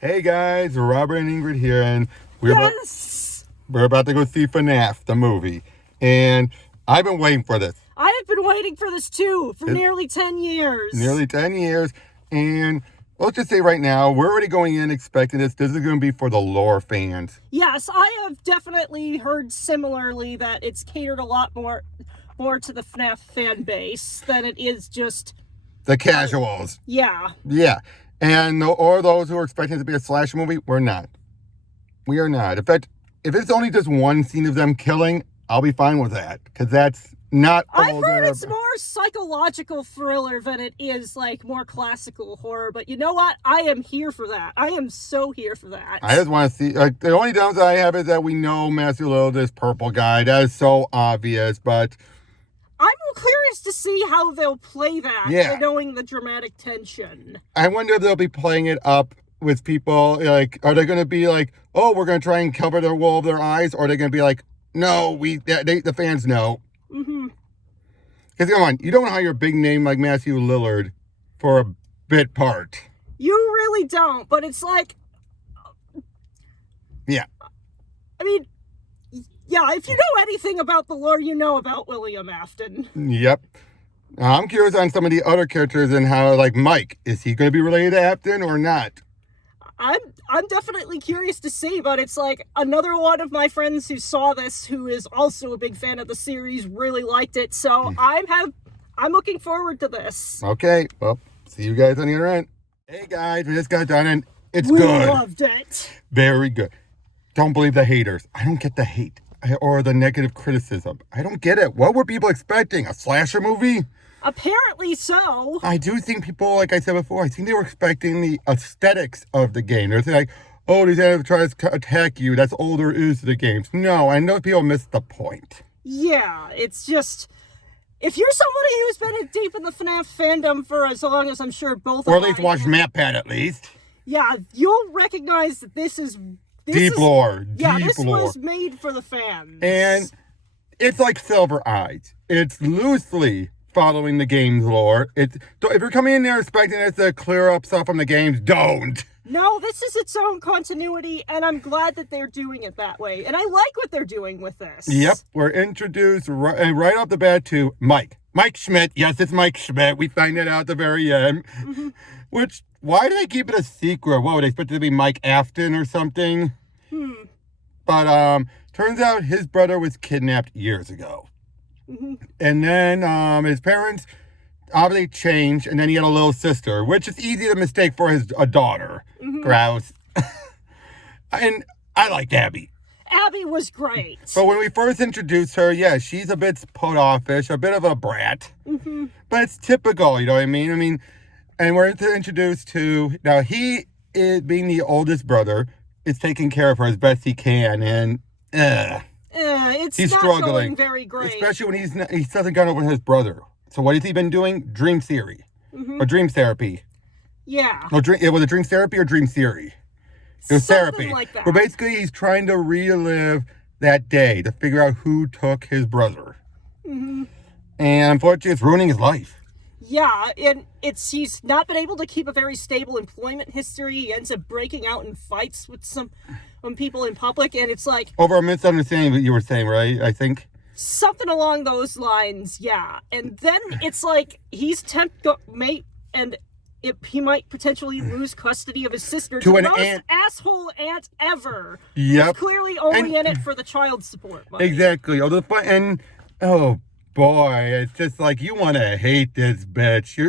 Hey guys, Robert and Ingrid here, and Yes! we're about to go see FNAF, the movie. And I've been waiting for this. I have been waiting for this too for nearly 10 years. Nearly 10 years. And let's just say right now, we're already going in expecting this. This is going to be for the lore fans. Yes, I have definitely heard similarly that it's catered a lot more to the FNAF fan base than it is just... The casuals. Yeah. Yeah. And or those who are expecting it to be a slash movie, we're not. We are not. In fact, if it's only just one scene of them killing, I'll be fine with that. Because that's not all I've heard it's more psychological thriller than it is, like, more classical horror. But you know what? I am here for that. I am so here for that. I just want to see... Like, the only downside I have is that we know Matthew Lillard is purple guy. That is so obvious, but... I'm curious to see how they'll play that, knowing the dramatic tension. I wonder if they'll be playing it up with people, like, are they going to be like, oh, we're going to try and cover the wool of their eyes, or are they going to be like, no, the fans know. Mm-hmm. Because, come on, you don't hire a big name like Matthew Lillard for a bit part. You really don't, but it's like... Yeah. I mean... Yeah, if you know anything about the lore, you know about William Afton. Yep. I'm curious on some of the other characters and how, like, Mike, is he going to be related to Afton or not? I'm definitely curious to see, but it's like another one of my friends who saw this, who is also a big fan of the series, really liked it. So I'm looking forward to this. Okay, well, see you guys on the other end. Hey guys, we just got done and it's We good. loved it. Very good. Don't believe the haters. I don't get the hate. Or the negative criticism. I don't get it. What were people expecting? A slasher movie? Apparently so. I do think people, like I said before, I think they were expecting the aesthetics of the game. They're like, oh, these enemies try to attack you. That's all there is to the games. No, I know people missed the point. Yeah, it's just... If you're somebody who's been deep in the FNAF fandom for as long as I'm sure both of us... Or at least watch MatPat at least. Yeah, you'll recognize that this is... Deep lore. Yeah, this was made for the fans. And it's like Silver Eyes. It's loosely following the game's lore. If you're coming in there expecting it to clear up stuff from the games, don't. No, this is its own continuity, and I'm glad that they're doing it that way. And I like what they're doing with this. Yep, we're introduced right off the bat to Mike. Mike Schmidt. Yes, it's Mike Schmidt. We find it out at the very end. Mm-hmm. Which, why did they keep it a secret? What, would they expect it to be Mike Afton or something? But turns out his brother was kidnapped years ago. Mm-hmm. And then his parents obviously changed, and then he had a little sister, which is easy to mistake for a daughter. Mm-hmm. Grouse. And I liked Abby. Abby was great. But when we first introduced her, yeah, she's a bit put offish, a bit of a brat. Mm-hmm. But it's typical, you know what I mean? And we're introduced to, now he is being the oldest brother, is taking care of her as best he can, and he's not struggling going very great. Especially when he hasn't gone over his brother. So what has he been doing? Dream theory. Mm-hmm. Or dream therapy. Yeah. No, it was a dream therapy or dream theory? It was something therapy. Like that. But basically he's trying to relive that day to figure out who took his brother. Mm-hmm. And unfortunately it's ruining his life. Yeah, and he's not been able to keep a very stable employment history. He ends up breaking out in fights with some people in public, and it's like... Over a misunderstanding what you were saying, right? I think? Something along those lines, yeah. And then it's like he's and he might potentially lose custody of his sister to the most asshole aunt ever. Yep. Who's clearly only in it for the child support money. Exactly. Boy, it's just like, you want to hate this bitch.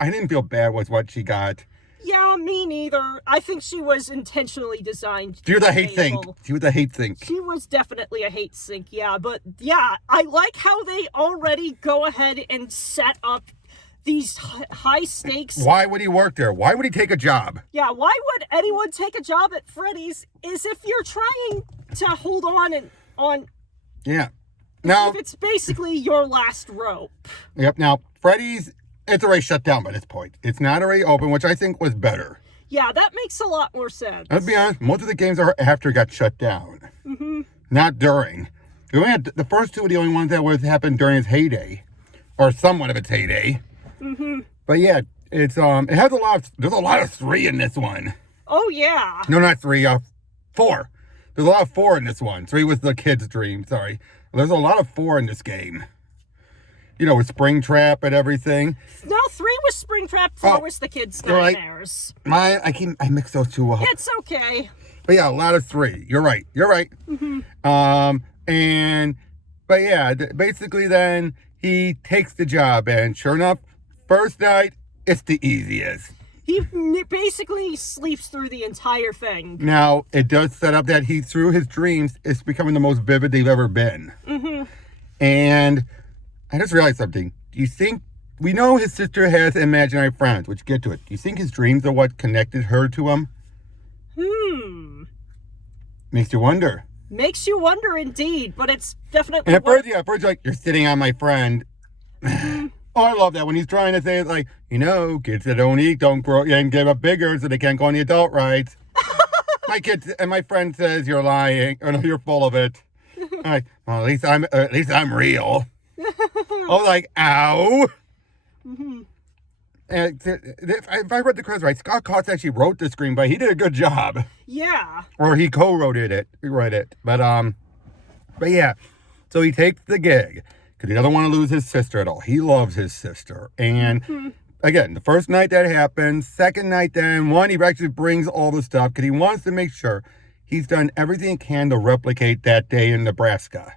I didn't feel bad with what she got. Yeah, me neither. I think she was intentionally designed to She was a hate sink. She was definitely a hate sink, yeah. But, yeah, I like how they already go ahead and set up these high stakes. Why would he work there? Why would he take a job? Yeah, why would anyone take a job at Freddy's is if you're trying to hold on. Yeah. Now, if it's basically your last rope. Yep. Now, Freddy's, it's already shut down by this point. It's not already open, which I think was better. Yeah, that makes a lot more sense. Let's be honest, most of the games are after it got shut down. Mm-hmm. Not during. The first two were the only ones that would happen during its heyday. Or somewhat of its heyday. Mm-hmm. But yeah, it's it has there's a lot of 3 in this one. Oh, yeah. No, not 3, 4. There's a lot of 4 in this one. 3 was the kid's dream, sorry. There's a lot of 4 in this game. You know, with Springtrap and everything. No, 3 was Springtrap, 4 was the kids' nightmares. Right. I mix those two up. It's okay. But yeah, a lot of 3. You're right. But yeah, basically then he takes the job, and sure enough, first night, it's the easiest. He basically sleeps through the entire thing. Now, it does set up that he, through his dreams, is becoming the most vivid they've ever been. And I just realized something. Do you think, we know his sister has imaginary friends, which get to it. Do you think his dreams are what connected her to him? Makes you wonder. Makes you wonder indeed, but it's definitely... And at first, like, you're sitting on my friend. Oh, I love that when he's trying to say, like, you know, kids that don't eat don't grow and get up bigger so they can't go on the adult rides. My friend says you're lying, or no, you're full of it. I'm like, well, at least I'm real. I was like, ow. And if I read the credits right, Scott Cox actually wrote the screenplay. He did a good job. Yeah. Or he co-wrote it. He read it. But yeah. So he takes the gig because he doesn't want to lose his sister at all. He loves his sister. And again, the first night that happens, second night then, he actually brings all the stuff because he wants to make sure he's done everything he can to replicate that day in Nebraska.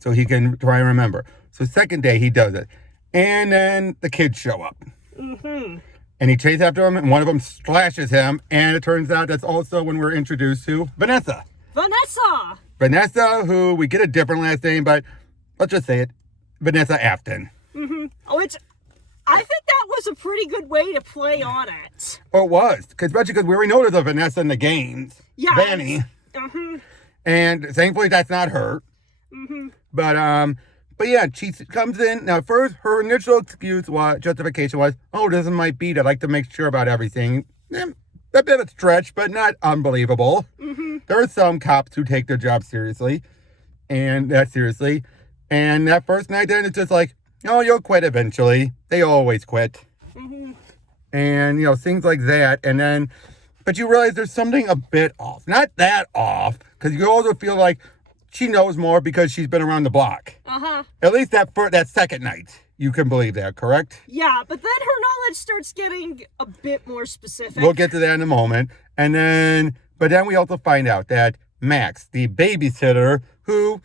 So he can try and remember. So second day he does it. And then the kids show up. And he chases after him, and one of them slashes him, and it turns out that's also when we're introduced to Vanessa. Vanessa, who we get a different last name, but let's just say it, Vanessa Afton. Which I think that was a pretty good way to play on it. Oh, it was, especially because we already know there's a Vanessa in the games. Yeah. Vanny. And thankfully that's not her. But yeah, she comes in. Now, first, her initial justification was, oh, this might be. I'd like to make sure about everything. A bit of a stretch, but not unbelievable. There are some cops who take their job seriously. And that first night, then it's just like, oh, you'll quit eventually. They always quit. And, you know, things like that. And then, but you realize there's something a bit off. Not that off, because you also feel like, she knows more because she's been around the block. At least that second night. You can believe that, correct? Yeah, but then her knowledge starts getting a bit more specific. We'll get to that in a moment. But then we also find out that Max, the babysitter, who,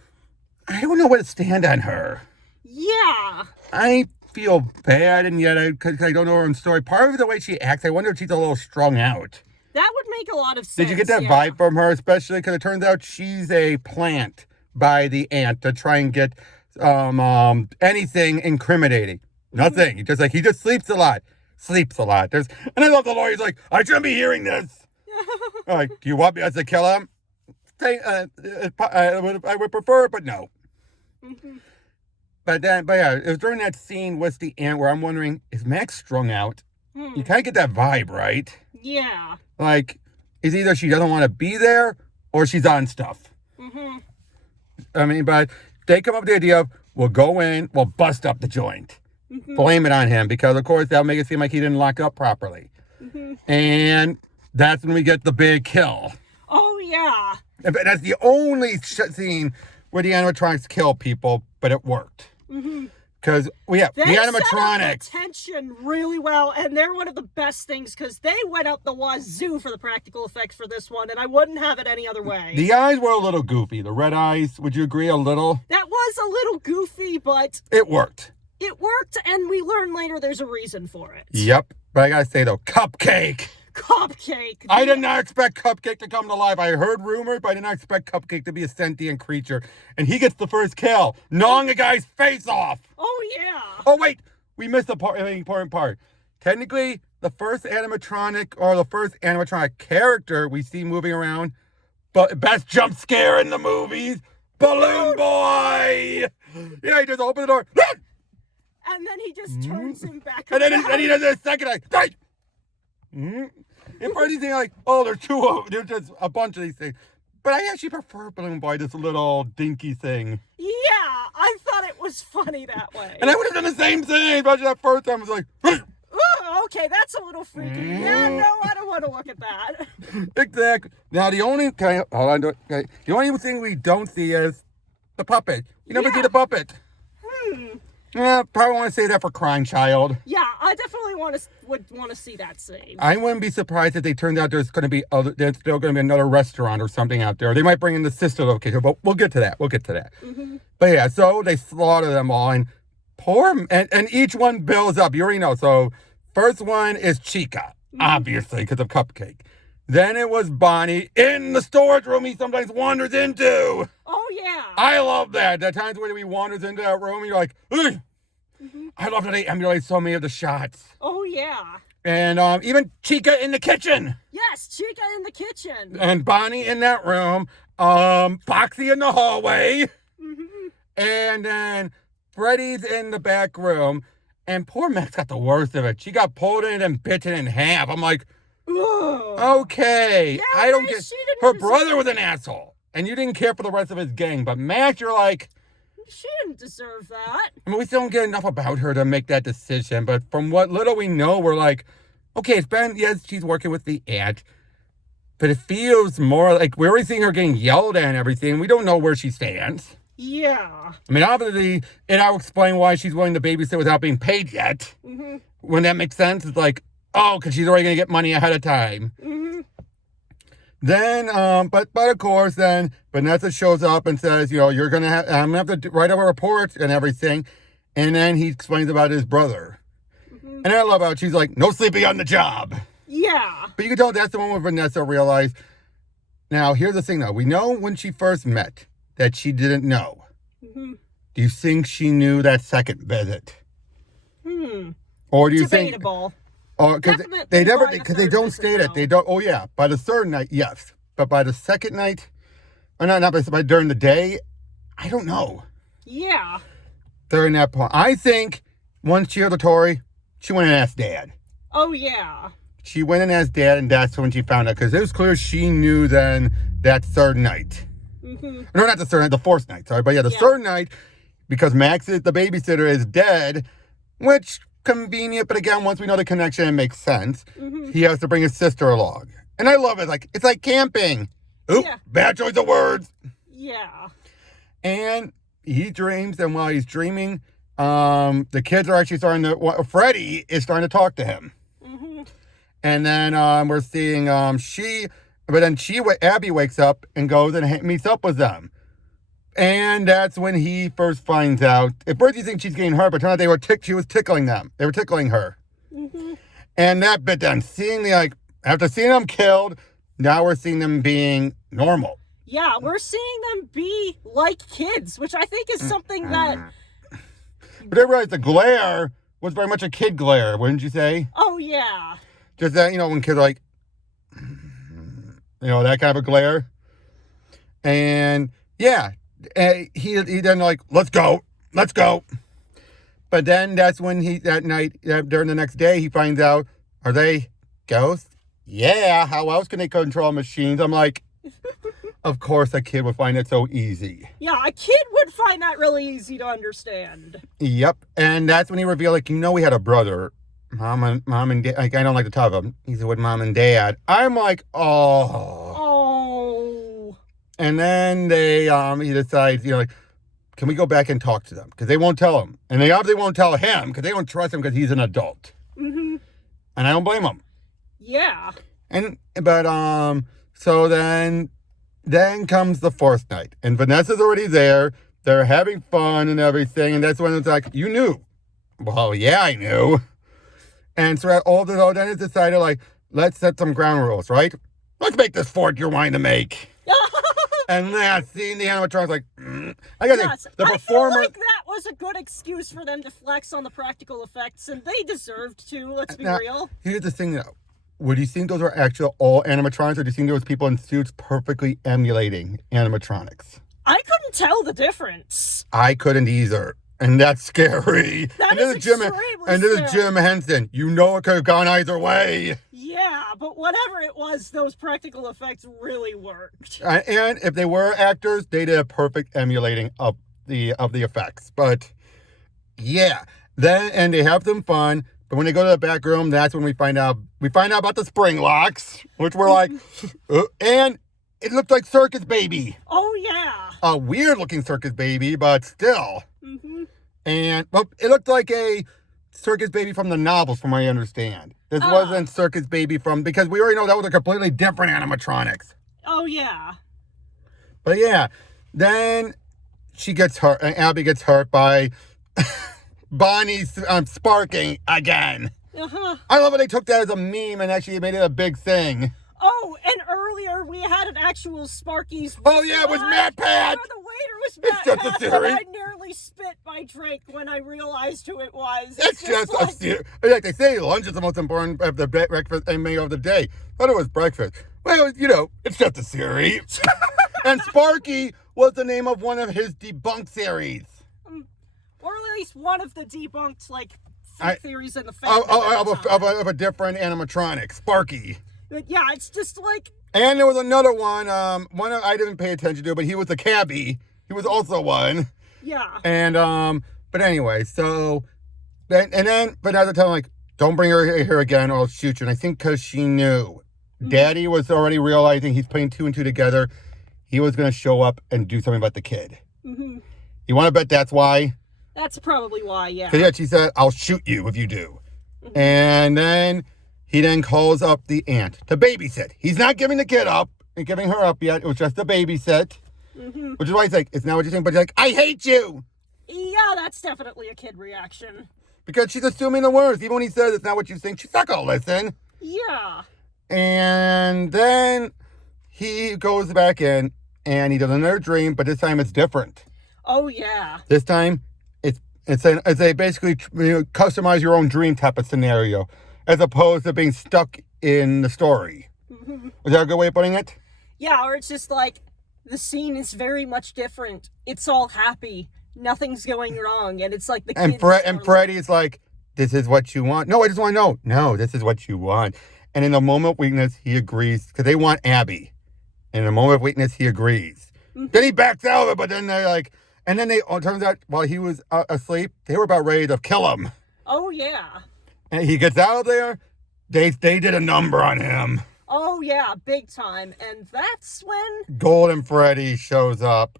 I don't know where to stand on her. Yeah. I feel bad, and yet because I don't know her own story. Part of the way she acts, I wonder if she's a little strung out. That would make a lot of sense. Did you get that vibe from her, especially because it turns out she's a plant by the aunt to try and get anything incriminating? Nothing. He just sleeps a lot. And I love the lawyer's like, I shouldn't be hearing this. Like, do you want me to kill him? I would prefer, but no. But yeah, it was during that scene with the aunt where I'm wondering, is Max strung out? You kind of get that vibe, right? Yeah. Like, it's either she doesn't want to be there or she's on stuff. I mean, but they come up with the idea of, we'll go in, we'll bust up the joint. Blame it on him because, of course, that'll make it seem like he didn't lock up properly. And that's when we get the big kill. Oh, yeah. And that's the only scene where the animatronics kill people, but it worked. Because the animatronics set up the tension really well, and they're one of the best things because they went out the wazoo for the practical effects for this one, and I wouldn't have it any other way. The eyes were a little goofy. The red eyes, would you agree, a little? That was a little goofy, but it worked. It worked, and we learn later there's a reason for it. Yep, but I gotta say though, Cupcake. I did not expect Cupcake to come to life. I heard rumors, but I did not expect Cupcake to be a sentient creature. And he gets the first kill, gnawing a guy's face off. Oh, yeah. Oh, wait. We missed an important part. Technically, the first animatronic character we see moving around, but best jump scare in the movies, Balloon Boy. Yeah, he just opened the door. And then he just turns him back around. And then he does it a second, like, And part of these things like, oh, there's just a bunch of these things. But I actually prefer Balloon Boy, this little dinky thing. Yeah, I thought it was funny that way. And I would have done the same thing, but that first time I was like, okay, that's a little freaky. Yeah, no, I don't want to look at that. Exactly. Now, the only okay, hold on. Okay, the only thing we don't see is the puppet. You never see the puppet. Yeah, probably want to say that for Crying Child. Yeah, I definitely would want to see that scene. I wouldn't be surprised if they turned out there's still going to be another restaurant or something out there. They might bring in the sister location, but we'll get to that. But yeah, so they slaughter them all, and and each one builds up. You already know. So first one is Chica, obviously, because of Cupcake. Then it was Bonnie in the storage room he sometimes wanders into. Oh, yeah. I love that. The times when he wanders into that room, you're like, ugh. I love that they emulate so many of the shots. Oh, yeah. And even Chica in the kitchen. Yes, Chica in the kitchen. And Bonnie in that room. Foxy in the hallway. And then Freddy's in the back room. And poor Max got the worst of it. She got pulled in and bitten in half. I'm like, okay. Yeah, I don't get. Her deserve brother was an asshole. And you didn't care for the rest of his gang. But Max, you're like, she didn't deserve that. I mean, we still don't get enough about her to make that decision. But from what little we know, we're like, okay, it's been, yes, she's working with the aunt. But it feels more like we're already seeing her getting yelled at and everything. We don't know where she stands. Yeah. I mean, obviously, and I'll explain why she's willing to babysit without being paid yet. When that makes sense, it's like, oh, because she's already going to get money ahead of time. Then, but of course, then Vanessa shows up and says, you know, you're going to have, I'm going to have to write up a report and everything. And then he explains about his brother. And I love how she's like, no sleeping on the job. Yeah. But you can tell that's the one where Vanessa realized. Now, here's the thing, though. We know when she first met that she didn't know. Do you think she knew that second visit? Or do you Debatable. think... Oh, because they never, because they don't state it. They don't. Oh yeah, by the third night, yes, but by the second night, or not by during the day, I don't know. Yeah. During that point, I think once she heard the story, she went and asked Dad. Oh yeah. She went and asked Dad, and that's when she found out because it was clear she knew then that third night. No, not the third night, the fourth night. Sorry, but yeah, the third night because Max is the babysitter is dead, which. Convenient, but again, once we know the connection, it makes sense. He has to bring his sister along, and I love it. Like it's like camping. Oop, bad choice of words. Yeah. And he dreams, and while he's dreaming, the kids are actually starting to. Freddy is starting to talk to him, and then we're seeing Abby wakes up and goes and meets up with them. And that's when he first finds out. At first you think she's getting hurt, but turns out she was tickling them. They were tickling her. And that bit then, after seeing them killed, now we're seeing them being normal. Yeah, we're seeing them be like kids, which I think is something that... But I realized the glare was very much a kid glare, wouldn't you say? Oh, yeah. Just that, when kids are like, that kind of a glare. And, yeah. He then like, let's go. But then that's when that night, during the next day, he finds out, are they ghosts? Yeah, how else can they control machines? I'm like, of course a kid would find it so easy. Yeah, a kid would find that really easy to understand. Yep, and that's when he revealed, like, we had a brother. Mom and dad, like, I don't like to tell them. He said, with mom and dad. I'm like, oh. And then he decides, can we go back and talk to them? Because they won't tell him. And they obviously won't tell him because they don't trust him because he's an adult. And I don't blame him. Yeah. So then comes the fourth night. And Vanessa's already there. They're having fun and everything. And that's when it's like, you knew. Well, yeah, I knew. And so then it's decided, like, let's set some ground rules, right? Let's make this fort you're wanting to make. And then seeing the animatronics like, I feel like that was a good excuse for them to flex on the practical effects, and they deserved to, let's be real. Here's the thing, though. Would you think those are actual all animatronics, or do you think there was people in suits perfectly emulating animatronics? I couldn't tell the difference. I couldn't either. And that's scary. That is extremely scary. And this is Jim Henson. It could have gone either way. Yeah, but whatever it was, those practical effects really worked. And if they were actors, they did a perfect emulating of the effects. But yeah, and they have some fun. But when they go to the back room, that's when we find out about the spring locks, which were like, and it looked like Circus Baby. Oh, yeah. A weird looking Circus Baby, but still. Mm-hmm. And, well, it looked like a Circus Baby from the novels, from what I understand. This wasn't Circus Baby because we already know that was a completely different animatronics. Oh, yeah. But yeah, then she gets hurt, and Abby gets hurt by Bonnie sparking again. Uh-huh. I love how they took that as a meme and actually made it a big thing. Oh, and earlier we had an actual Sparky's. Oh yeah, it was Matt Pat. The waiter was It's Matt just a Pat, theory. and I nearly spit my drink when I realized who it was. It's just a theory. Like they say, lunch is the most important of the breakfast and meal of the day. Thought it was breakfast. Well, it's just a series. And Sparky was the name of one of his debunked theories. Or at least one of the debunked, theories in the of a different animatronic, Sparky. But yeah, it's just like... And there was another one, I didn't pay attention to, but he was a cabbie. He was also one. Yeah. And, but anyway, so, but as I tell him, like, don't bring her here again or I'll shoot you. And I think because she knew. Mm-hmm. Daddy was already realizing he's putting two and two together. He was going to show up and do something about the kid. Mm-hmm. You want to bet that's why? That's probably why, yeah. So yeah, she said, I'll shoot you if you do. Mm-hmm. And then he calls up the aunt to babysit. He's not giving the kid up and giving her up yet. It was just a babysit. Mm-hmm. Which is why he's like, it's not what you think, but he's like, I hate you. Yeah, that's definitely a kid reaction. Because she's assuming the worst. Even when he says it's not what you think, she's not going to listen. Yeah. And then he goes back in and he does another dream, but this time it's different. Oh, yeah. This time, it's a basically customize your own dream type of scenario, as opposed to being stuck in the story. Mm-hmm. Was that a good way of putting it? Yeah, or it's just like, the scene is very much different. It's all happy. Nothing's going wrong. And it's like the kids... And Freddy's like, this is what you want. No, I just want to know. No, this is what you want. And in the moment of weakness, he agrees, because they want Abby. And in the moment of weakness, he agrees. Mm-hmm. Then he backs out of it, but then they're like... And then it turns out, while he was asleep, they were about ready to kill him. Oh, yeah. And he gets out of there. They did a number on him. Oh, yeah, big time. And that's when... Golden Freddy shows up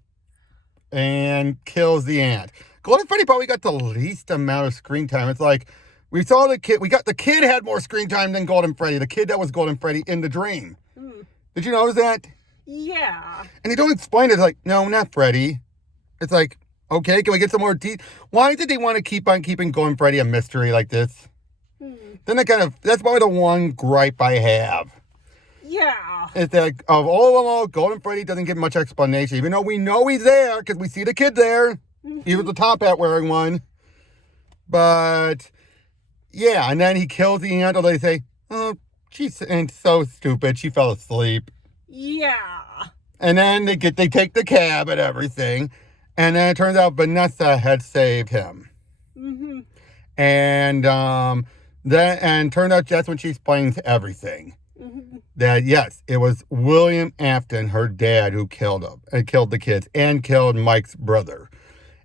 and kills the aunt. Golden Freddy probably got the least amount of screen time. It's like, we saw the kid. The kid had more screen time than Golden Freddy. The kid that was Golden Freddy in the dream. Mm. Did you notice that? Yeah. And they don't explain it. It's like, no, not Freddy. It's like, okay, can we get some more detail? Why did they want to keep on keeping Golden Freddy a mystery like this? Then that's probably the one gripe I have. Yeah. It's that of all of them, Golden Freddy doesn't give much explanation, even though we know he's there because we see the kid there. Mm-hmm. He was the top hat wearing one. But yeah, and then he kills the aunt. Or they say, oh, she's so stupid. She fell asleep. Yeah. And then they take the cab and everything. And then it turns out Vanessa had saved him. Mm-hmm. And turned out that's when she explains everything. Mm-hmm. That yes, it was William Afton, her dad, who killed him and killed the kids and killed Mike's brother.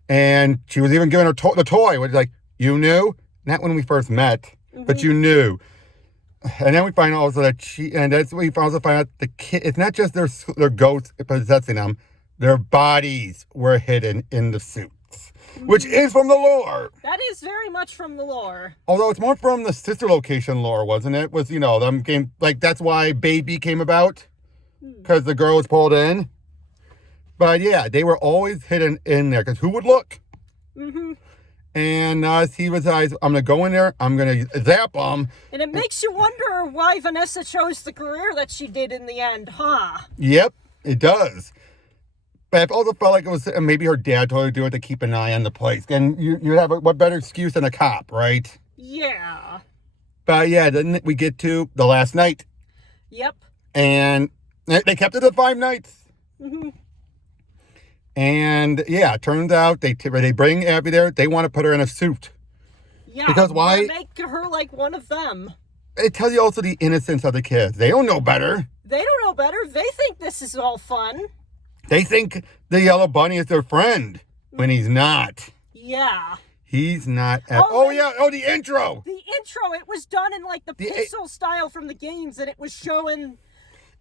And she was even giving her the toy, which is like, you knew? Not when we first met, but you knew. And then we find also that that's when we also find out the kid, it's not just their ghosts possessing them, their bodies were hidden in the suits, which is from the lore. That is very much from the lore. Although it's more from the sister location lore, wasn't it? Was, them game, like, that's why Baby came about, because the girl was pulled in. But yeah, they were always hidden in there, because who would look? Mm-hmm. And he decides, I'm going to go in there, I'm going to zap them. And it makes you wonder why Vanessa chose the career that she did in the end, huh? Yep, it does. But I also felt like it was maybe her dad told her to do it to keep an eye on the place. And you have what better excuse than a cop, right? Yeah. But yeah, then we get to the last night. Yep. And they kept it at 5 nights. Mm-hmm. And yeah, it turns out they bring Abby there. They want to put her in a suit. Yeah. Because why? Make her like one of them. It tells you also the innocence of the kids. They don't know better. They don't know better. They think this is all fun. They think the Yellow Bunny is their friend when he's not. Yeah. He's not. Yeah. Oh, the intro. The intro. It was done in like the pixel style from the games, and it was showing.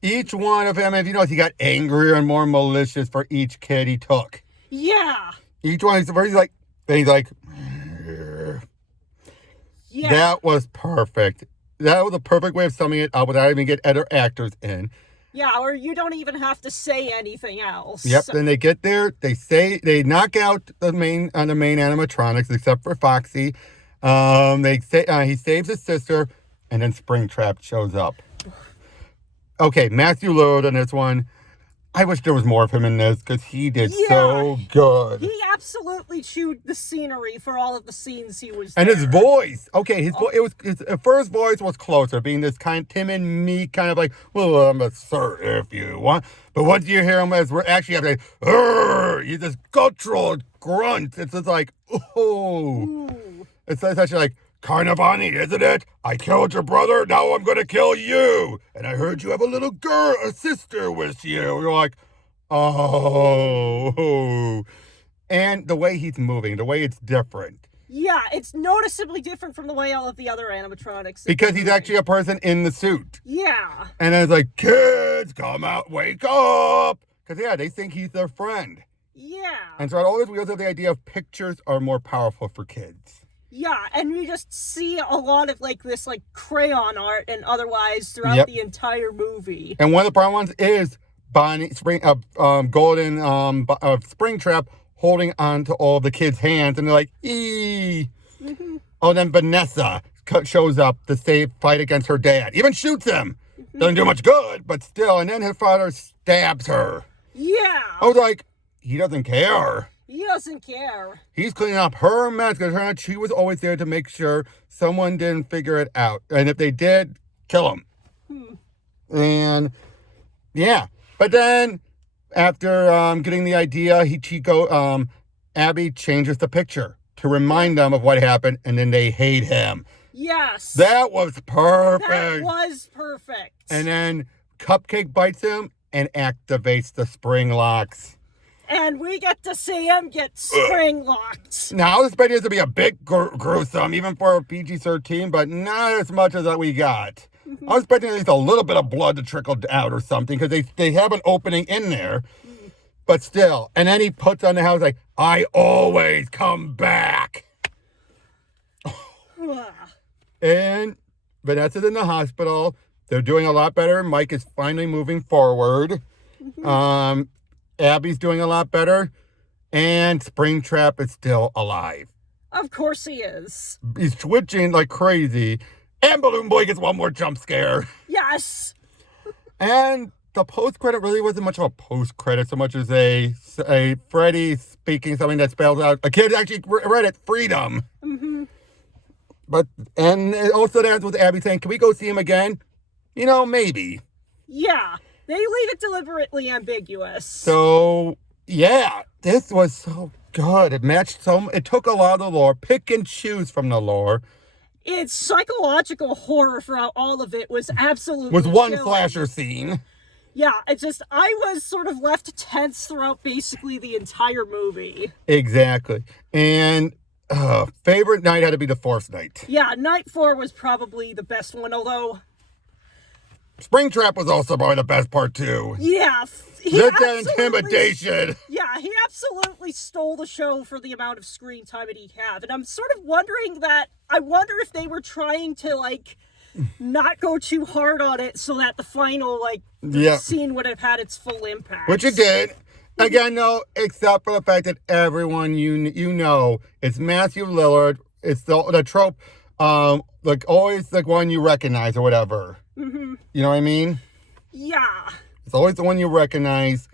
Each one of him, if you notice, he got angrier and more malicious for each kid he took. Yeah. Each one, he's like, yeah. That was perfect. That was a perfect way of summing it up without even get other actors in. Yeah, or you don't even have to say anything else. Yep. Then they get there. They knock out the main animatronics except for Foxy. They say he saves his sister, and then Springtrap shows up. Okay, Matthew Lillard in this one. I wish there was more of him in this because he did so good. He absolutely chewed the scenery for all of the scenes he was. And his voice. Okay, his first voice was closer, being this kind of timid, meek, kind of like, well, I'm a sir if you want. But once you hear him as we're actually like, you just guttural grunt. It's just like, oh. Ooh. It's actually like, kind of funny, isn't it? I killed your brother, now I'm gonna kill you. And I heard you have a little girl, a sister with you. You're like, oh. And the way he's moving, the way it's different. Yeah, it's noticeably different from the way all of the other animatronics. Because he's actually a person in the suit. Yeah. And then it's like, kids, come out, wake up. Because, they think he's their friend. Yeah. And so all this, we also have the idea of pictures are more powerful for kids. Yeah, and we just see a lot of this crayon art and otherwise throughout the entire movie. And one of the problem ones is Golden Springtrap holding on to all the kids' hands, and they're like, ee. Mm-hmm. Oh, then Vanessa shows up to fight against her dad. Even shoots him. Mm-hmm. Doesn't do much good, but still. And then her father stabs her. Yeah. I was like, he doesn't care. He doesn't care. He's cleaning up her mess because she was always there to make sure someone didn't figure it out. And if they did, kill him. And, But then, after getting the idea, Abby changes the picture to remind them of what happened, and then they hate him. Yes. That was perfect. That was perfect. And then Cupcake bites him and activates the spring locks. And we get to see him get spring locked. Now, I was expecting it to be a bit gruesome, even for a PG-13, but not as much as that we got. Mm-hmm. I was expecting at least a little bit of blood to trickle out or something, because they have an opening in there. Mm-hmm. But still. And then he puts on the house like, I always come back. And Vanessa's in the hospital. They're doing a lot better. Mike is finally moving forward. Mm-hmm. Abby's doing a lot better, and Springtrap is still alive. Of course he is. He's twitching like crazy, and Balloon Boy gets one more jump scare. Yes. And the post-credit really wasn't much of a post-credit so much as a Freddy speaking something that spells out, a kid actually read it, freedom. Mm-hmm. And it also ends with Abby saying, can we go see him again? Maybe. Yeah. They leave it deliberately ambiguous. So, this was so good. It matched it took a lot of the lore, pick and choose from the lore. Its psychological horror throughout all of it was absolutely with one chilling. slasher scene. Yeah, I was sort of left tense throughout basically the entire movie. Exactly. And favorite night had to be the fourth night. Yeah, night 4 was probably the best one, although Springtrap was also probably the best part, too. Yeah. The intimidation. Yeah, he absolutely stole the show for the amount of screen time that he had. And I'm sort of wondering I wonder if they were trying to, not go too hard on it so that the final, scene would have had its full impact. Which it did. Again, though, except for the fact that everyone you know, it's Matthew Lillard. It's the trope, always one you recognize or whatever. Mm-hmm. You know what I mean? Yeah. It's always the one you recognize.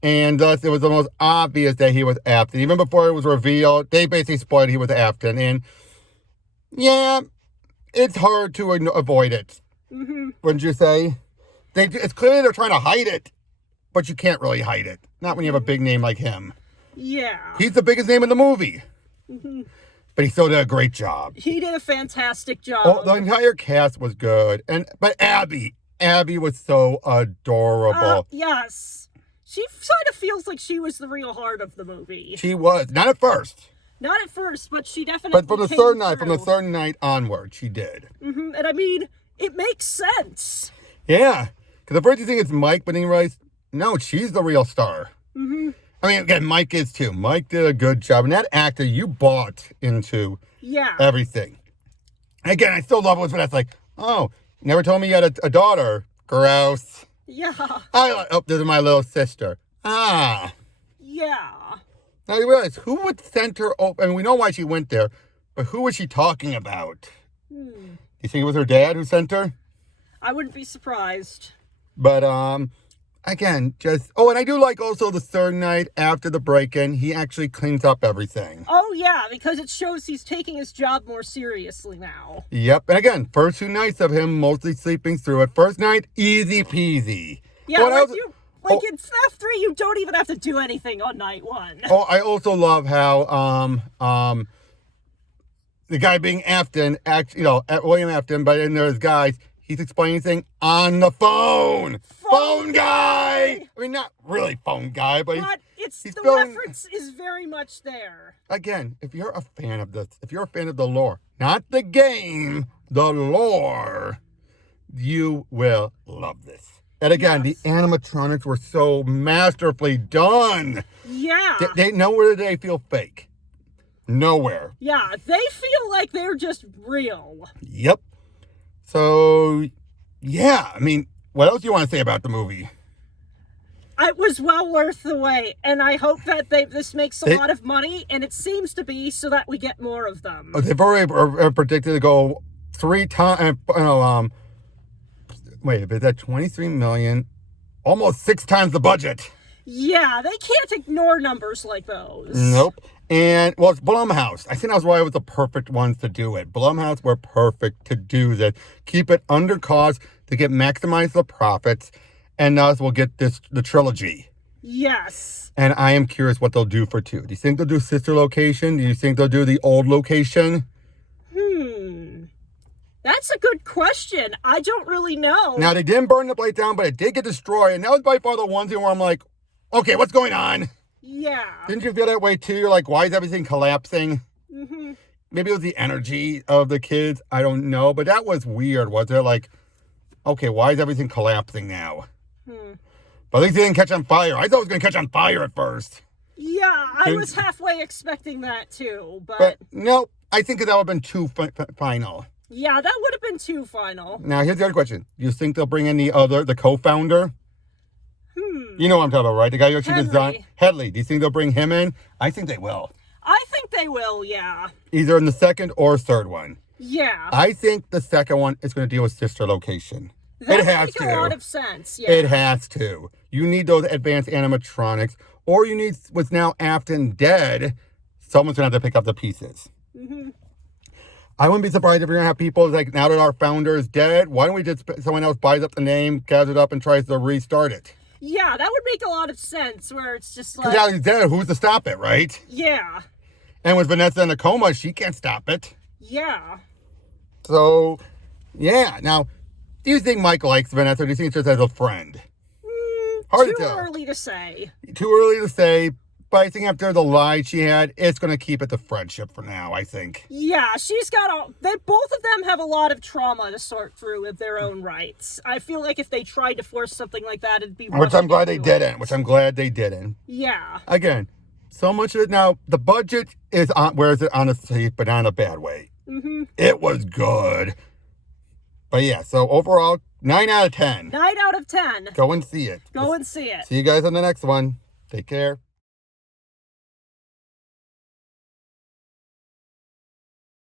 And thus, it was the most obvious that he was Afton. Even before it was revealed, they basically spoiled he was Afton. And, it's hard to avoid it. Mm-hmm. Wouldn't you say? It's clearly they're trying to hide it. But you can't really hide it. Not when you have a big name like him. Yeah. He's the biggest name in the movie. Mm-hmm. But he still did a great job. He did a fantastic job. Oh, the entire cast was good. But Abby was so adorable. Yes. She sort of feels like she was the real heart of the movie. She was. Not at first. Not at first, but she definitely. But from the came third night onward, she did. And I mean, it makes sense. Yeah, because the first you think it's Mike, but then you realize, no, she's the real star. I mean, again, Mike is too. Mike did a good job, and that actor, you bought into everything. Again, I still love it when that's like, oh, never told me you had a daughter. Gross. Yeah. Oh, this is my little sister. Ah. Yeah. Now you realize, who would send her over? I mean, we know why she went there, but who was she talking about? You think it was her dad who sent her? I wouldn't be surprised. But, again, just... Oh, and I do like also the third night after the break-in, he actually cleans up everything. Oh, yeah, because it shows he's taking his job more seriously now. Yep, and again, first 2 nights of him mostly sleeping through it. First night, easy peasy. Yeah, in FNAF 3, you don't even have to do anything on night 1. Oh, I also love how, the guy being Afton, William Afton, but then there's guys, he's explaining things on the phone. Phone guy! I mean, not really phone guy, but reference is very much there. Again, if you're a fan of this, if you're a fan of the lore, not the game, the lore, you will love this. And again, the animatronics were so masterfully done. Yeah. They nowhere do they feel fake. Nowhere. Yeah, they feel like they're just real. Yep. So, yeah, I mean, what else do you want to say about the movie? It was well worth the wait, and I hope that this makes a lot of money, and it seems to be, so that we get more of them. They've already predicted to go 3 times, wait, is that 23 million? Almost 6 times the budget. Yeah, they can't ignore numbers like those. Nope. And, well, it's Blumhouse. I think that was why it was the perfect ones to do it. Blumhouse were perfect to do this. Keep it under cost to maximize the profits, and thus we'll get the trilogy. Yes. And I am curious what they'll do for 2. Do you think they'll do sister location? Do you think they'll do the old location? That's a good question. I don't really know. Now, they didn't burn the place down, but it did get destroyed. And that was by far the one thing where I'm like, okay, what's going on? Yeah. Didn't you feel that way too? You're like, why is everything collapsing? Maybe it was the energy of the kids. I don't know. But that was weird. Was it like, okay, why is everything collapsing now? But at least it didn't catch on fire. I thought it was going to catch on fire at first. Yeah, I was halfway expecting that too. But no, I think that would have been too final. Yeah, that would have been too final. Now, here's the other question. You think they'll bring in the co-founder? You know what I'm talking about, right? The guy who actually designed... Headley. Do you think they'll bring him in? I think they will. I think they will, yeah. Either in the second or third one. Yeah. I think the second one is going to deal with sister location. That it has makes a lot of sense, yeah. It has to. You need those advanced animatronics, or you need what's now Afton dead. Someone's going to have to pick up the pieces. I wouldn't be surprised if you're going to have people like, now that our founder is dead, why don't we just, someone else buys up the name, gathers it up, and tries to restart it? Yeah, that would make a lot of sense, where it's just like... Because now he's dead, who's to stop it, right? Yeah. And with Vanessa in a coma, she can't stop it. Yeah. So, yeah. Now, do you think Mike likes Vanessa, or do you think it's just as a friend? Hard to tell. Too early to say. Too early to say. But I think after the lie she had, it's going to keep it the friendship for now, I think. Yeah, she's got both of them have a lot of trauma to sort through with their own rights. I feel like if they tried to force something like that, it'd be... Which I'm glad they didn't. Yeah. Again, so much of it now, the budget is on, where is it on a safe, but not in a bad way. It was good. But yeah, so overall, 9 out of 10. 9 out of 10. Go and see it. Go and see it. See you guys on the next one. Take care.